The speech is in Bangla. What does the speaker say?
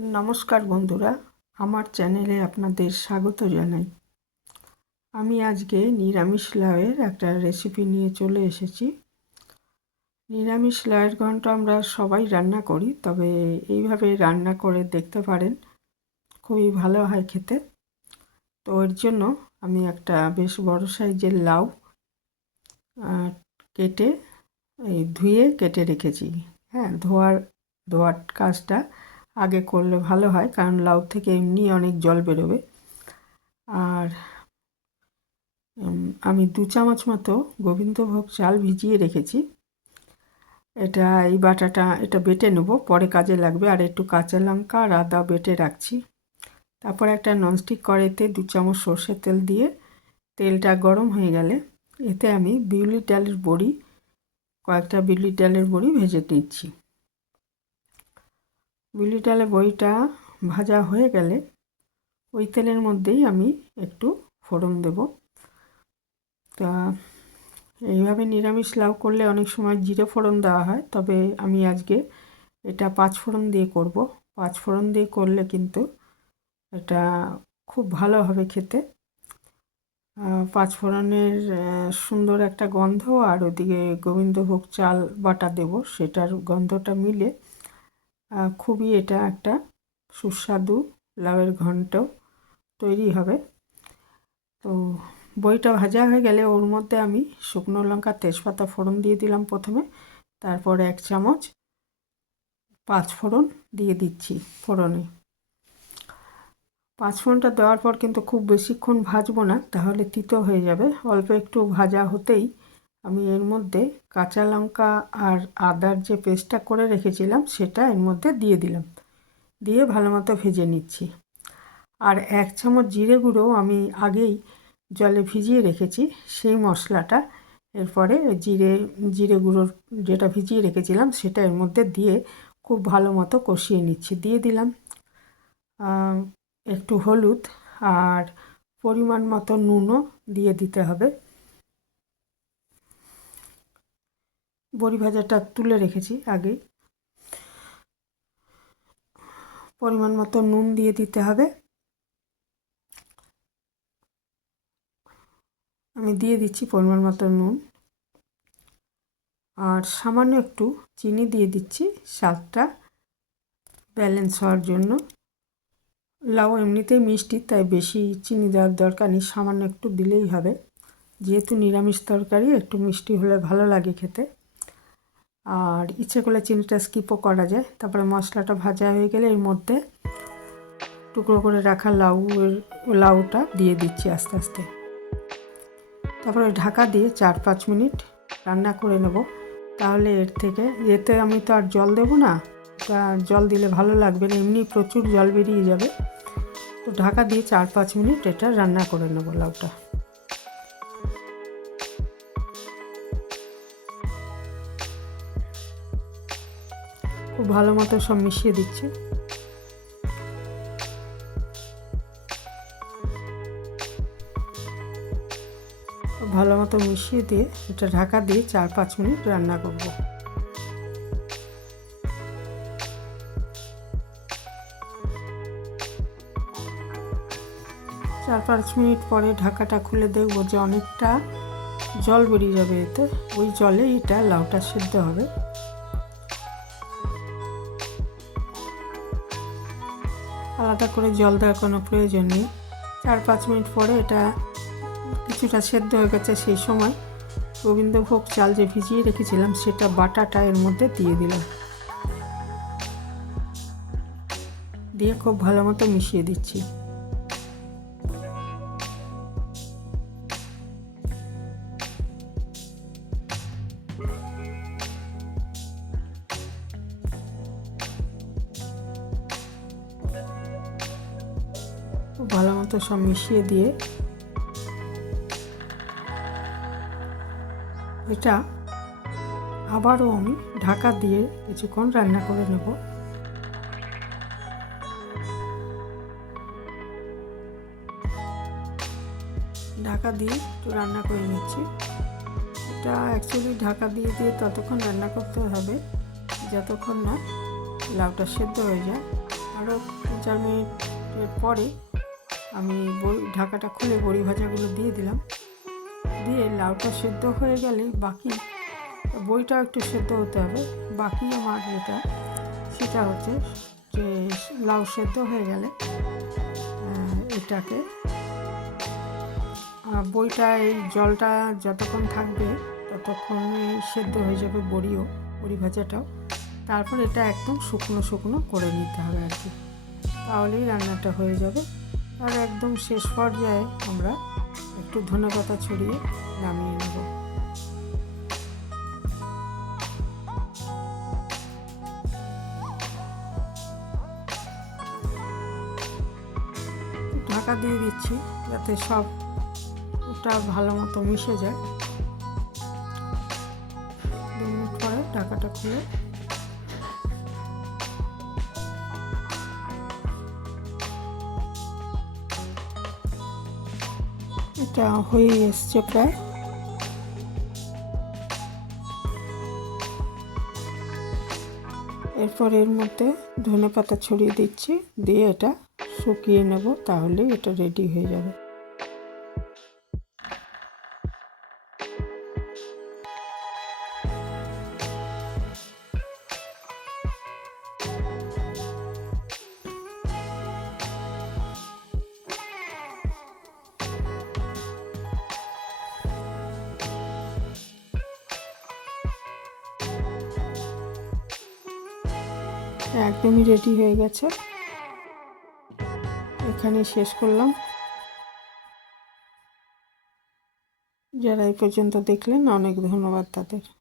নমস্কার বন্ধুরা, আমার চ্যানেলে আপনাদের স্বাগত জানাই। আমি আজকে নিরামিষ লাউয়ের একটা রেসিপি নিয়ে চলে এসেছি। নিরামিষ লাউয়ের ঘন্ট আমরা সবাই রান্না করি, তবে এইভাবে রান্না করে দেখতে পারেন, খুবই ভালো হয় খেতে। তো এর জন্য আমি একটা বেশ বড় সাইজের লাউ কেটে, এই ধুয়ে কেটে রেখেছি। হ্যাঁ ধোয়ার ধোয়ার কাজটা আগে করলে ভালো হয়, কারণ লাউ থেকে এমনি অনেক জল বেরোবে। আর আমি দু চামচ মতো গোবিন্দভোগ চাল ভিজিয়ে রেখেছি। এটা, এই বাটাটা, এটা বেটে নেব, পরে কাজে লাগবে। আর একটু কাঁচা লঙ্কা আর আদা বেটে রাখছি। তারপর একটা ননস্টিক কড়াইতে দু চামচ সর্ষের তেল দিয়ে তেলটা গরম হয়ে গেলে এতে আমি বিউলি ডালের বড়ি, কয়েকটা বিউলি ডালের বড়ি ভেজে নিচ্ছি। বিউলি ডালে বড়িটা ভাজা হয়ে গেলে ওই তেলের মধ্যেই আমি একটু ফোড়ন দেব। তা এইভাবে নিরামিষ লাউ করলে অনেক সময় জিরে ফোড়ন দেওয়া হয়, তবে আমি আজকে এটা পাঁচ ফোড়ন দিয়ে করব। পাঁচ ফোড়ন দিয়ে করলে কিন্তু এটা খুব ভালো হবে খেতে। পাঁচ ফোড়নের সুন্দর একটা গন্ধ আর ওদিকে গোবিন্দভোগ চাল বাটা দেব, সেটার গন্ধটা মিলে খুবই এটা একটা সুস্বাদু লাউয়ের ঘন্ট তৈরি হবে। তো বইটা ভাজা হয়ে গেলে ওর মধ্যে আমি শুকনো লঙ্কা, তেজপাতা ফোড়ন দিয়ে দিলাম প্রথমে। তারপরে এক চামচ পাঁচ ফোড়ন দিয়ে দিচ্ছি ফোড়নে। পাঁচ ফোড়নটা দেওয়ার পর কিন্তু খুব বেশিক্ষণ ভাজবো না, তাহলে তিতো হয়ে যাবে। অল্প একটু ভাজা হতেই আমি এর মধ্যে কাঁচা লঙ্কা আর আদার যে পেস্টটা করে রেখেছিলাম, সেটা এর মধ্যে দিয়ে দিলাম। দিয়ে ভালো মতো ভেজে নিচ্ছি। আর এক চামচ জিরে গুঁড়ো আমি আগেই জলে ভিজিয়ে রেখেছি, সেই মশলাটা। এরপরে জিরে জিরে গুঁড়োর যেটা ভিজিয়ে রেখেছিলাম, সেটা এর মধ্যে দিয়ে খুব ভালো মতো কষিয়ে নিচ্ছি। দিয়ে দিলাম একটু হলুদ আর পরিমাণ মতো নুনও দিয়ে দিতে হবে। বড়ি ভাজাটা তুলে রেখেছি আগেই। পরিমাণ মতো নুন দিয়ে দিতে হবে। আমি দিয়ে দিচ্ছি পরিমাণ মতো নুন। আর সামান্য একটু চিনি দিয়ে দিচ্ছি স্বাদটা ব্যালেন্স হওয়ার জন্য। লাউ এমনিতেই মিষ্টি, তাই বেশি চিনি দেওয়ার দরকার নেই, সামান্য একটু দিলেই হবে। যেহেতু নিরামিষ তরকারি, একটু মিষ্টি হলে ভালো লাগে খেতে। আর ইচ্ছে করলে চিনিটা স্কিপও করা যায়। তারপরে মশলাটা ভাজা হয়ে গেলে এর মধ্যে টুকরো করে রাখা লাউয়ের লাউটা দিয়ে দিচ্ছি আস্তে আস্তে। তারপরে ঢাকা দিয়ে চার পাঁচ মিনিট রান্না করে নেব। তাহলে এর থেকে, এতে আমি তো আর জল দেবো না জল দিলে ভালো লাগবে না, এমনি প্রচুর জল বেরিয়ে যাবে। তো ঢাকা দিয়ে চার পাঁচ মিনিট এটা রান্না করে নেব লাউটা। ভালো মতো সব মিশিয়ে দিচ্ছি। ভালো মতো মিশিয়ে দিয়ে এটা ঢাকা দিয়ে চার পাঁচ মিনিট রান্না করব। চার পাঁচ মিনিট পরে ঢাকাটা খুলে দেখব যে অনেকটা জল বেরিয়ে যাবে এতে। ওই জলে এটা লাউটা সিদ্ধ হবে। আলাদা করে জল দেওয়ার কোনো প্রয়োজন নেই। চার পাঁচ মিনিট পরে এটা কিছুটা সেদ্ধ হয়ে গেছে সেই সময়। গোবিন্দভোগ চাল যে ভিজিয়ে রেখেছিলাম, সেটা বাটাটা এর মধ্যে দিয়ে দিলাম। দিয়ে খুব ভালো মতো মিশিয়ে দিচ্ছি। ভালো মতো সব মিশিয়ে দিয়ে এটা আবারও আমি ঢাকা দিয়ে কিছুক্ষণ রান্না করে নেব। ঢাকা দিয়ে একটু রান্না করে নিচ্ছি। এটা অ্যাকচুয়ালি ঢাকা দিয়ে দিয়ে ততক্ষণ রান্না করতে হবে, যতক্ষণ না লাউটা সেদ্ধ হয়ে যায়। আরও চার মিনিটের পরে আমি ঢাকাটা খুলে বড়ি ভাজাগুলো দিয়ে দিলাম। দিয়ে লাউটা সেদ্ধ হয়ে গেলে বাকি বইটা একটু সেদ্ধ হতে হবে। বাকি আমার যেটা সেটা হচ্ছে যে লাউ সেদ্ধ হয়ে গেলে এটাকে বইটা এই জলটা যতক্ষণ থাকবে ততক্ষণ সেদ্ধ হয়ে যাবে বড়িও, বড়ি ভাজাটাও। তারপর এটা একদম শুকনো শুকনো করে নিতে হবে আর কি। তাহলেই রান্নাটা হয়ে যাবে। আর একদম শেষ পর্যায়ে আমরা একটু ধনে পাতা ছড়িয়ে নামিয়ে নেব। ঢাকা দিয়ে দিচ্ছি যাতে সব ওটা ভালো মতো মিশে যায়। দু মিনিট পরে ঢাকাটা খুলে এটা হয়ে এসছে প্রায়। এরপর এর মধ্যে ধনে পাতা ছড়িয়ে দিচ্ছি, দিয়ে এটা শুকিয়ে নেব, তাহলে এটা রেডি হয়ে যাবে। একদমই রেডি হয়ে গেছে। এখানে শেষ করলাম। যারা এই পর্যন্ত দেখলেন অনেক ধন্যবাদ তাদের।